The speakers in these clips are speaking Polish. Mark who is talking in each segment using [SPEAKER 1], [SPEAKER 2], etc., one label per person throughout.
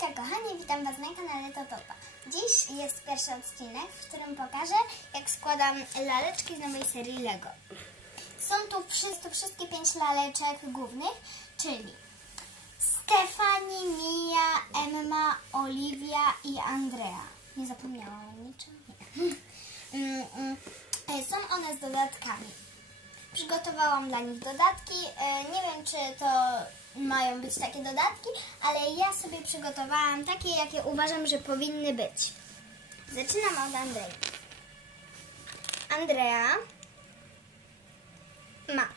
[SPEAKER 1] Hejka kochani, witam Was na kanale Totopa. Dziś jest pierwszy odcinek, w którym pokażę jak składam laleczki z nowej serii LEGO. Są tu wszyscy, wszystkie pięć laleczek głównych, czyli Stefani, Mia, Emma, Oliwia i Andrea. Nie zapomniałam o niczym? Nie. Mm, mm. E, Są one z dodatkami. Przygotowałam dla nich dodatki. E, Nie wiem, czy to mają być takie dodatki, ale ja sobie przygotowałam takie, jakie uważam, że powinny być. Zaczynam od Andrei. Andrea ma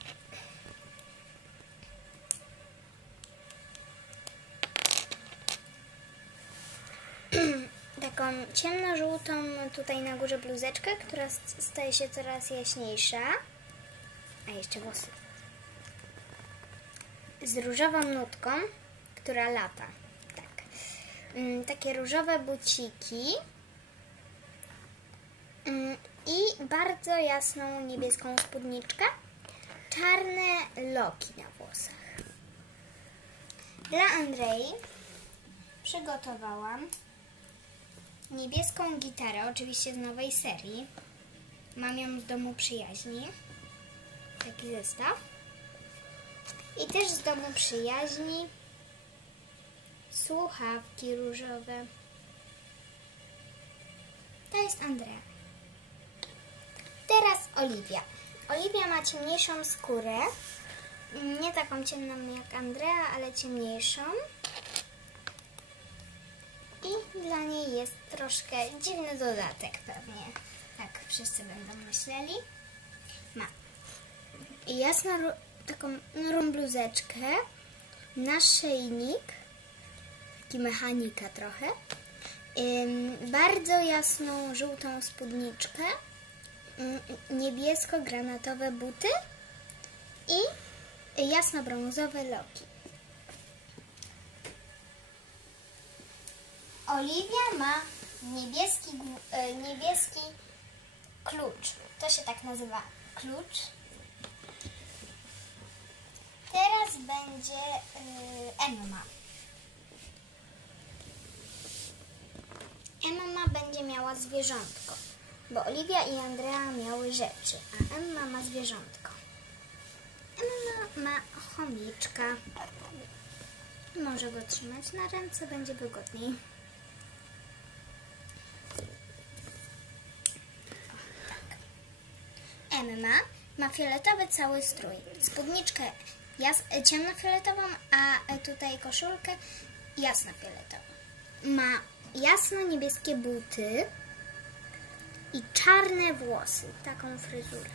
[SPEAKER 1] taką ciemno-żółtą tutaj na górze bluzeczkę, która staje się coraz jaśniejsza. A jeszcze włosy. Z różową nutką, która lata. Tak. Mm, takie różowe buciki. Mm, I bardzo jasną niebieską spódniczkę. Czarne loki na włosach. Dla Andrei przygotowałam niebieską gitarę, oczywiście z nowej serii. Mam ją z domu przyjaźni. Taki zestaw. I też z domu przyjaźni słuchawki różowe. To jest Andrea. Teraz Oliwia. Oliwia ma ciemniejszą skórę. Nie taką ciemną jak Andrea, ale ciemniejszą. I dla niej jest troszkę dziwny dodatek pewnie. Tak wszyscy będą myśleli. Ma jasną taką nurą bluzeczkę, naszyjnik, taki mechanika trochę, bardzo jasną żółtą spódniczkę, ym, niebiesko-granatowe buty i jasno-brązowe loki. Oliwia ma niebieski, e, niebieski klucz. To się tak nazywa klucz. Będzie y, Emma. Emma będzie miała zwierzątko, bo Oliwia i Andrea miały rzeczy, a Emma ma zwierzątko. Emma ma chomiczka. Może go trzymać na ręce, będzie wygodniej. Emma ma fioletowy cały strój. Spódniczkę jas- e, ciemnofioletową, a e, tutaj koszulkę jasnofioletową. Ma jasno-niebieskie buty i czarne włosy, taką fryzurę.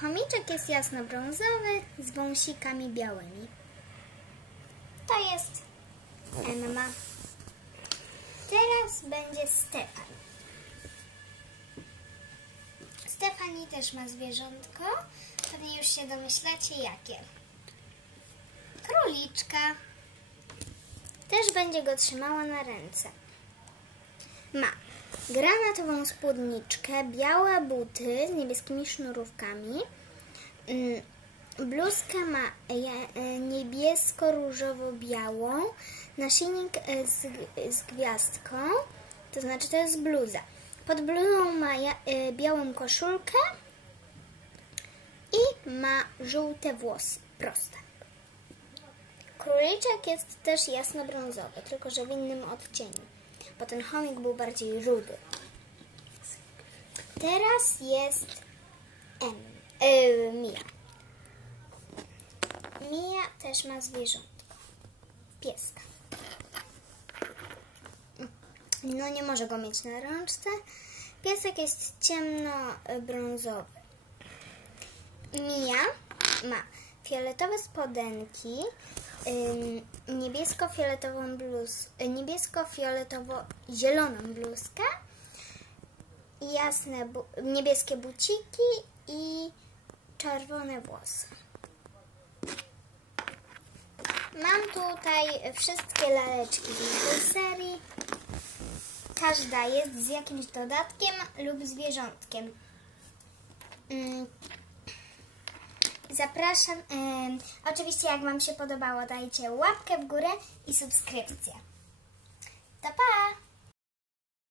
[SPEAKER 1] Chomiczek jest jasno-brązowy z wąsikami białymi. To jest Emma. Teraz będzie Stefan. Stefani też ma zwierzątko. Pewnie już się domyślacie jakie. Króliczka. Też będzie go trzymała na ręce. Ma granatową spódniczkę, białe buty z niebieskimi sznurówkami. Mm, Bluzkę ma e, niebiesko-różowo-białą, naszyjnik e, z, z gwiazdką, to znaczy to jest bluza. Pod bluzą ma e, białą koszulkę ma żółte włosy, proste. Króliczek jest też jasno-brązowy, tylko że w innym odcieniu, bo ten chomik był bardziej rudy. Teraz jest em, e, Mia. Mia też ma zwierzątko. Pieska. No nie może go mieć na rączce. Piesek jest ciemno-brązowy. Mia ma fioletowe spodenki, niebiesko-fioletową bluz, y, niebiesko-fioletowo-zieloną bluzkę, jasne bu- niebieskie buciki i czerwone włosy. Mam tutaj wszystkie laleczki z tej serii. Każda jest z jakimś dodatkiem lub zwierzątkiem. Zapraszam. E, oczywiście jak Wam się podobało, dajcie łapkę w górę i subskrypcję. To pa!